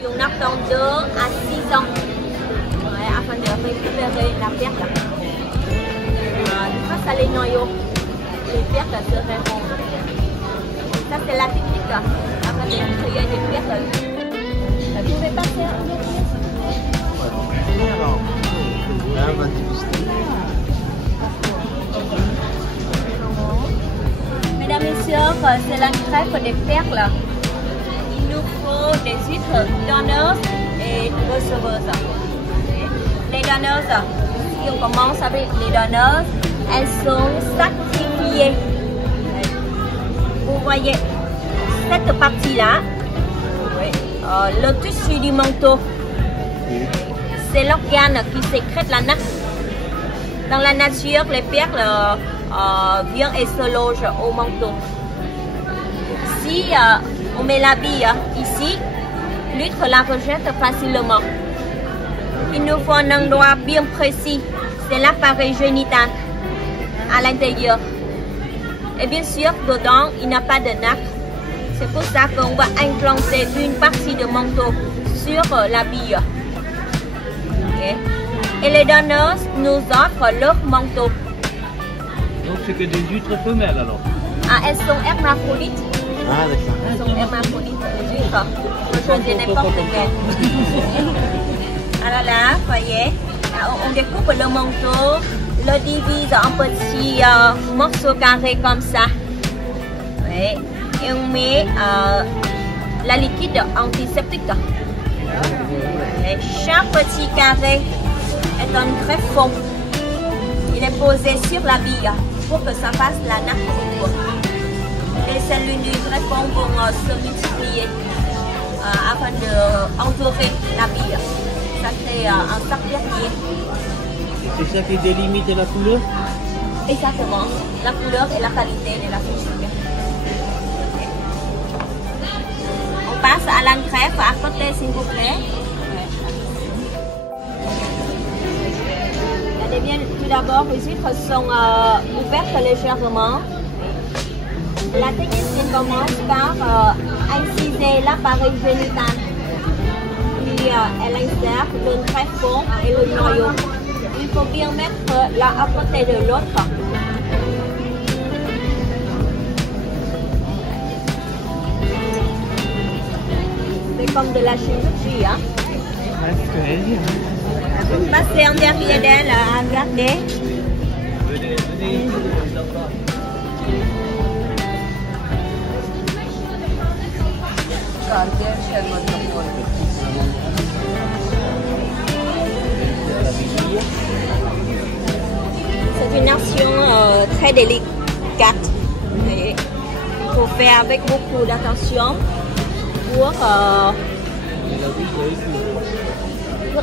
On attend 2 à 6 ans afin de récupérer la perle. Grâce à les noyaux, les perles seraient rondes. Ça, c'est la technique afin de créer des perles. Vous pouvez passer un peu plus. Mesdames et messieurs, c'est la crêpe des perles. Il nous faut des huîtres donneuses et receveuses. Les donneuses, si on commence avec les donneuses, elles sont sacrifiées. Vous voyez cette partie-là, le tissu du manteau, c'est l'organe qui sécrète la nacre. Dans la nature, les perles viennent et se logent au manteau. Si on met la bille ici, l'huître la rejette facilement. Il nous faut un endroit bien précis, c'est l'appareil génital à l'intérieur. Et bien sûr, dedans, il n'y a pas de nacre. C'est pour ça qu'on va implanter une partie de manteau sur la bille. Okay. Et les donneuses nous offrent leur manteau. Donc c'est que des huîtres femelles alors? Elles sont hermaphrodites. Ah d'accord. Elles sont hermaphrodites, les huîtres. On peut choisir n'importe quelle. Alors là, vous voyez, on découpe le manteau, le divise en petits morceaux carrés comme ça. Oui. Et on met la liquide antiseptique. Et chaque petit carré est un greffe fond. Il est posé sur la bille pour que ça fasse la nappe autour. Les cellules du greffon vont se multiplier afin d'entourer la bille. Ça crée un sac vernier. C'est ça qui délimite la couleur? Exactement. La couleur et la qualité de la fichier. On passe à l'engreffe à côté, s'il vous plaît. Regardez bien, tout d'abord, les huîtres sont ouvertes légèrement. La technicienne commence par inciser l'appareil génital. Puis elle insère le greffon et le noyau. Il faut bien mettre l'un à côté de l'autre. C'est comme de la chirurgie, hein? Passez en derrière d'elle, regardez. C'est une action très délicate. Et il faut faire avec beaucoup d'attention pour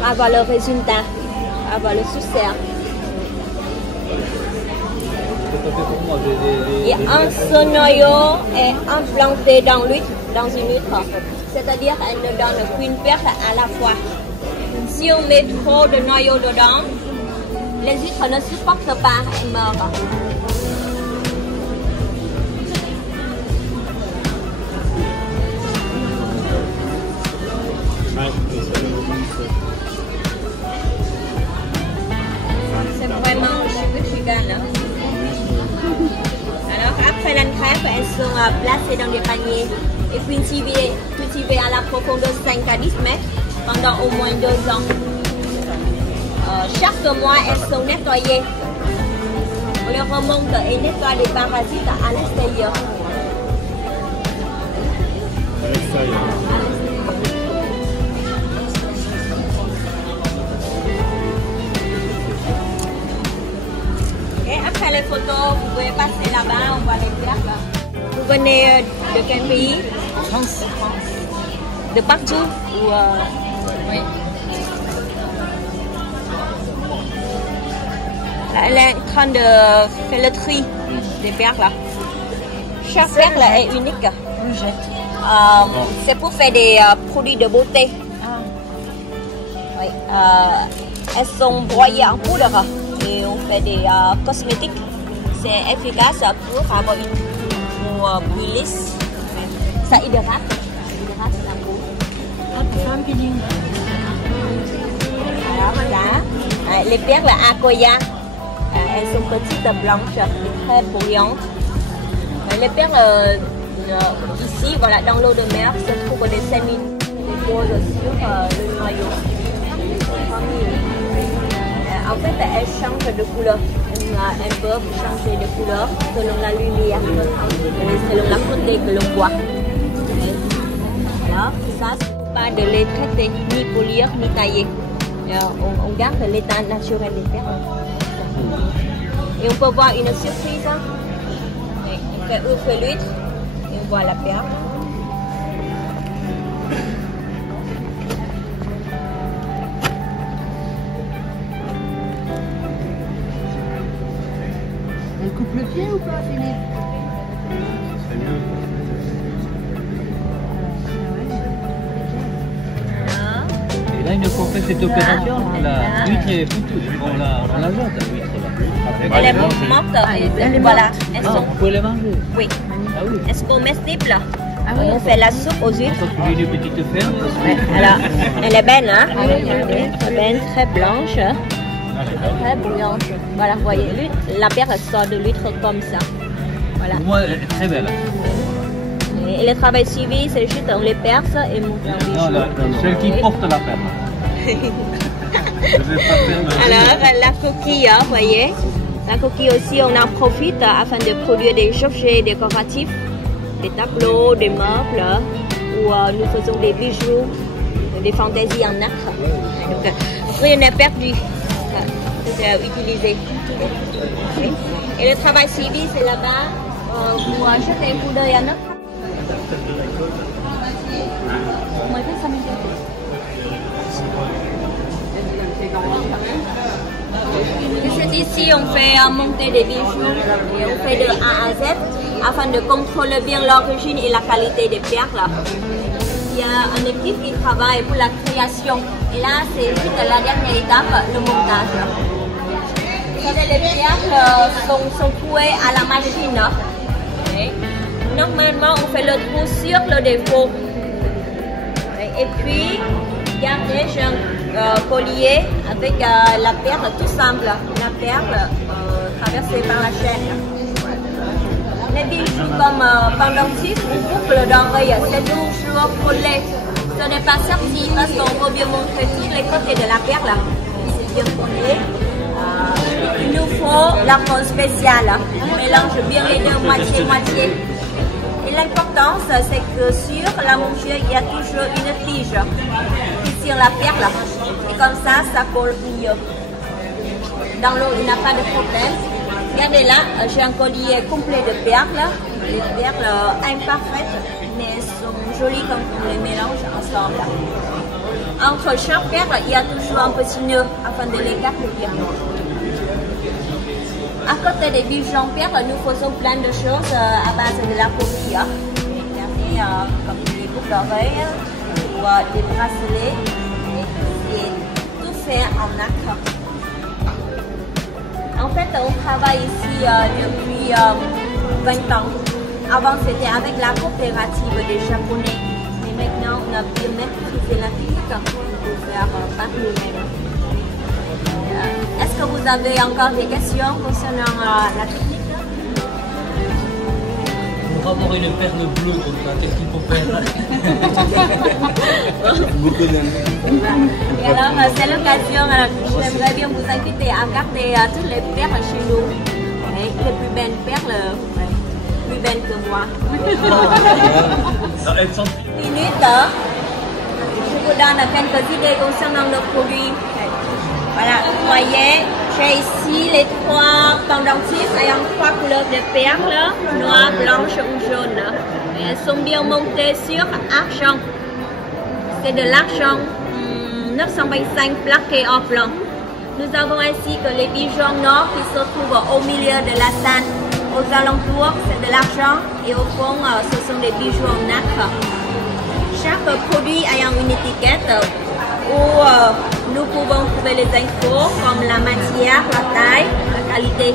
avoir le résultat, avoir le succès. Et ce noyau est implanté dans une huître, c'est-à-dire elle ne donne qu'une perle à la fois. Si on met trop de noyaux dedans, les huîtres ne supportent pas, elles meurent. C'est vraiment chicken. Alors après l'engreffe, elles sont placées dans des paniers et cultivées à la profondeur de 5 à 10 mètres pendant au moins 2 ans. Chaque mois, elles sont nettoyées. On les remonte et nettoie les parasites à l'extérieur. Et après les photos, vous pouvez passer là-bas, on voit les perles. Vous venez de quel pays? France. De partout ou Oui. Elle est en train de faire le tri des perles. Chaque perle est unique. C'est pour faire des produits de beauté. Oui. Elles sont broyées en poudre et on fait des cosmétiques. C'est efficace pour avoir une peau plus lisse. Ça hydrate la peau. Alors voilà, les perles Akoya, elles sont petites, blanches et très brillantes. Les perles ici, voilà, dans l'eau de mer, se trouvent des sémines, des poses sur le noyau. En fait, elles changent de couleur. Elles peuvent changer de couleur selon la lumière, selon la côté que l'on voit. Alors, ça, c'est pas de les traiter, ni polir, ni tailler. On garde l'état naturel des perles. Et on peut voir une surprise. On fait ouvrir l'huître et on voit la perle. Elle coupe le pied ou pas, Philippe? Et là, une fois qu'on fait cette opération, la huître est foutue. On la jette, la huître là. Elle est morte. Voilà. On peut les manger. Oui. Ah oui. Est-ce comestible? Ah oui. On fait la soupe aux huîtres. On peut une petite ferme. Alors, elle est belle, hein? Regardez, très belle, très blanche, très brillante. Voilà, vous voyez, la perle sort de l'huître comme ça. Voilà. Pour moi, elle est très belle. Et le travail suivi, c'est juste on les perce et on fait un bijou. Non, celle qui porte la perle. Alors, la coquille, vous voyez, la coquille aussi, on en profite afin de produire des objets décoratifs, des tableaux, des meubles, où nous faisons des bijoux, des fantaisies en nacre. Donc, rien n'est perdu, c'est utilisé. Et le travail civil, c'est là-bas, pour jeter un coup d'œil à notre. C'est ici on fait monter des bijoux et on fait de A à Z afin de contrôler bien l'origine et la qualité des perles. Il y a une équipe qui travaille pour la création et là c'est juste la dernière étape, le montage. Vous savez, les perles sont couées à la machine. Okay. Normalement on fait le trou sur le défaut. Et puis, regardez, j'ai un collier avec la perle tout simple. La perle traversée par la chaîne. Les bijoux comme pendentifs ou boucles d'oreilles, c'est toujours collé. Ce n'est pas sorti parce qu'on veut bien montrer tous les côtés de la perle. C'est bien collé. Il nous faut la pose spéciale. On mélange bien les deux, moitié-moitié. Et l'importance, c'est que sur la monture, il y a toujours une tige qui tire la perle. Et comme ça colle mieux. Dans l'eau, il n'y a pas de problème. Regardez là, j'ai un collier complet de perles. Les perles imparfaites, mais sont jolies quand on les mélange ensemble. Entre chaque perle, il y a toujours un petit nœud afin de les garder bien. À côté des bijoux en perles, nous faisons plein de choses à base de la coquille. Regardez, comme des boucles d'oreilles ou des bracelets. Et tout fait en nacre. En fait, on travaille ici depuis 20 ans. Avant, c'était avec la coopérative des Japonais. Mais maintenant, on a bien maîtrisé la technique pour faire par nous-mêmes. Est-ce que vous avez encore des questions concernant la technique? Pour avoir une perle bleue comme ça, qu'est-ce qu'il faut faire? Beaucoup d'amis. Et alors, c'est l'occasion, j'aimerais bien vous inviter à garder toutes les perles chez nous. Les plus belles perles, plus belles que moi. Elles sont... Minute, je vous donne quelques idées concernant le produit. Voilà, vous voyez, j'ai ici les 3 pendentifs ayant 3 couleurs de perles, noire, blanche ou jaune. Et elles sont bien montées sur argent. C'est de l'argent 925 plaqué en blanc. Nous avons ainsi que les bijoux en or qui se trouvent au milieu de la scène. Aux alentours, c'est de l'argent et au fond, ce sont des bijoux en nacre. Chaque produit ayant une étiquette où nous pouvons trouver les infos comme la matière, la taille, la qualité.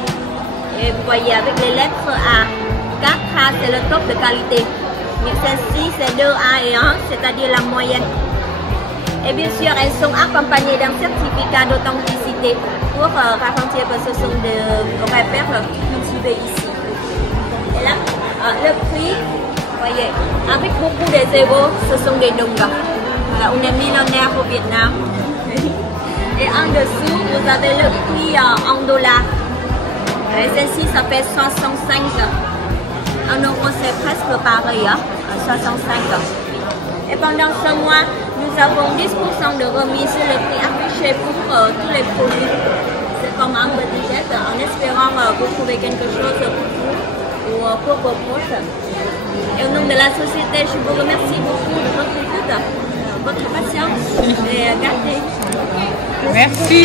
Et vous voyez avec les lettres A. 4A c'est le top de qualité. Mais celle-ci c'est 2A et 1, c'est-à-dire la moyenne. Et bien sûr, elles sont accompagnées d'un certificat d'authenticité pour garantir que ce sont des vrais perles cultivées ici. Et là, le prix, voyez, avec beaucoup de zéros, ce sont des dongas. Voilà, on est millionnaire au Vietnam. Et en dessous, vous avez le prix en dollars. Et celle-ci, ça fait 65. En euros, c'est presque pareil, 65. Et pendant ce mois, nous avons 10% de remise sur le prix affiché pour tous les produits. C'est comme un budget en espérant vous trouver quelque chose pour vous ou pour vos proches. Et au nom de la société, je vous remercie beaucoup de votre écoute, votre patience et gardez. Merci.